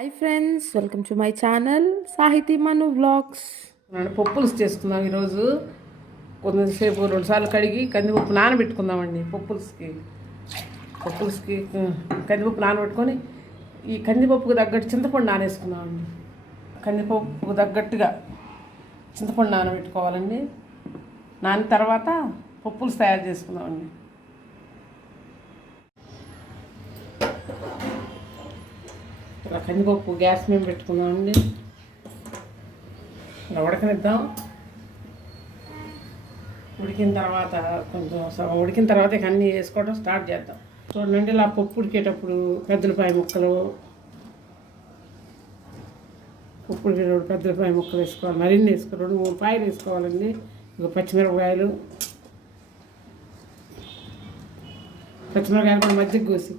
Hi friends, welcome to my channel సాహితీ మను vlogs. పప్పులు చేసుకుందాం ఈరోజు. కొంతసేపు 2 సార్లు కడిగి కందిపప్పు నానబెట్టుకుందామండి. పప్పులకి కందిపప్పు నానబెట్టుకొని ఈ కందిపప్పుకు తగ్గట్టు చింతపండు నానేసుకుందామండి. కందిపప్పుకు తగ్గట్టుగా చింతపండు నానబెట్టుకోవాలండి. నానిన తర్వాత పప్పులు తయారు చేసుకుందామండి. ఇలా కందిపప్పు గ్యాస్ మీద పెట్టుకుందామండి. ఇలా ఉడకనిద్దాం. ఉడికిన తర్వాత ఇక అన్నీ వేసుకోవడం స్టార్ట్ చేద్దాం. చూడండి, ఇలా పప్పు ఉడికేటప్పుడు పెద్దలపాయ ముక్కలు వేసుకోవాలి. మరిన్ని వేసుకోవాలి. 2-3 పాయలు వేసుకోవాలండి. ఇక పచ్చిమిరపకాయలు కూడా మజ్జిగ కోసి,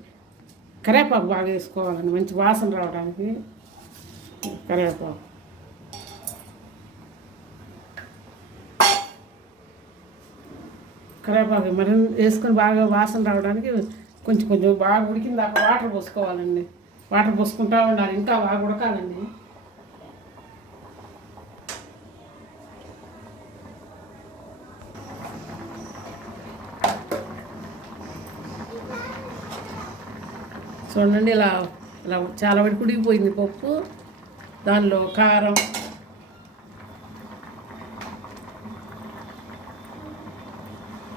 కరివేపాకు బాగా వేసుకోవాలండి మంచి వాసన రావడానికి. కరివేపాకు మరి వేసుకొని బాగా వాసన రావడానికి కొంచెం బాగా ఉడికిన దాకా వాటర్ పోసుకోవాలండి. వాటర్ పోసుకుంటూ ఉండాలి. ఇంకా బాగా ఉడకాలండి. చూడండి, ఇలా చాలా వరకు ఉడికిపోయింది పప్పు. దానిలో కారం,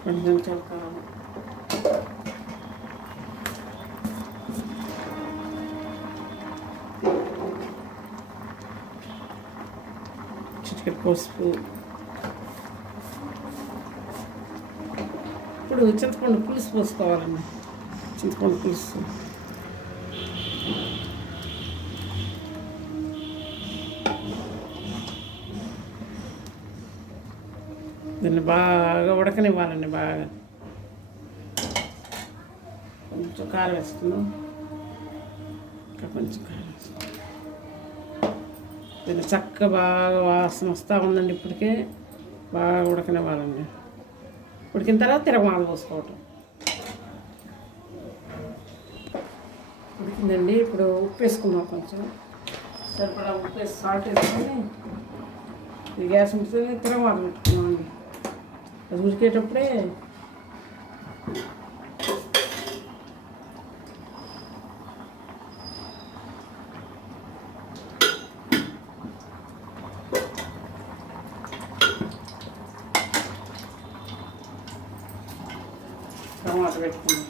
కొంచెం కారం, చిటికెడు పసుపు. ఇప్పుడు చింతపండు పులుసు పోసుకోవాలండి. చింతపండు పులుసు దీన్ని బాగా ఉడకనివ్వాలండి. బాగా కొంచెం కారం వేసుకుందాం. ఇంకా కొంచెం కారం వేసుకుందాం. దీన్ని చక్కగా బాగా వాసన వస్తూ ఉందండి. ఇప్పటికే బాగా ఉడకనివ్వాలండి. ఉడికిన తర్వాత తిరగమాల పోసుకోవటం. ఉడికిందండి. ఇప్పుడు ఉప్పు వేసుకుందాం. కొంచెం సరిపడా ఉప్పు వేసి సాల్ట్ వేసుకొని ఈ గ్యాస్ ఉంటుంది తిరగమాల పెట్టుకున్నామండి. అది ఉడికేటప్పుడే టమాటా పెట్టుకున్నాం.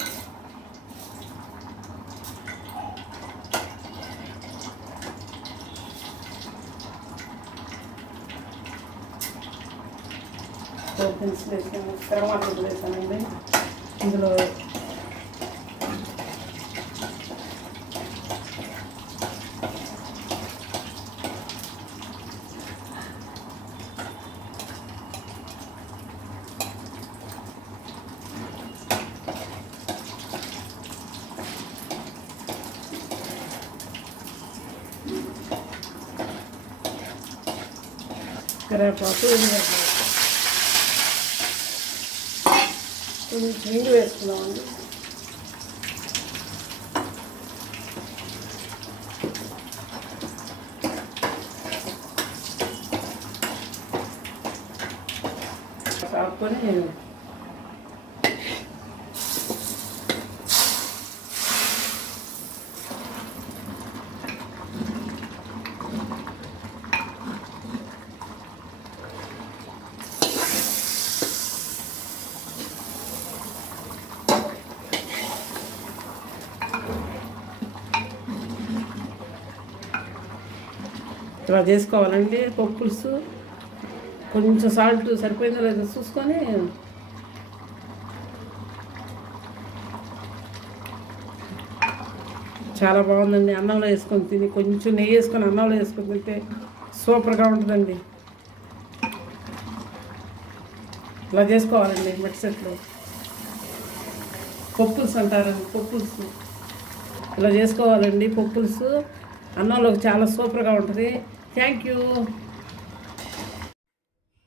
దినుసులు వేసాను. టమాటాలు వేసానండి. ఇందులో కరివేపాకు, నీళ్ళు వేసుకున్నామండి. సాపుకొని ఇలా చేసుకోవాలండి. పప్పు పులుసు కొంచెం సాల్ట్ సరిపోయిందో లేదో చూసుకొని చాలా బాగుందండి. అన్నంలో వేసుకొని తిని, కొంచెం నెయ్యి వేసుకొని అన్నంలో వేసుకొని తింటే సూపర్గా ఉంటుందండి. ఇలా చేసుకోవాలండి. మట్టి సెట్లు పప్పులుసు అంటారండి. పప్పులుసు ఇలా చేసుకోవాలండి. పప్పులుసు అన్నంలోకి చాలా సూపర్గా ఉంటుంది. Thank you.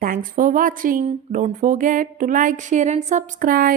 Thanks for watching. Don't forget to like, share and subscribe.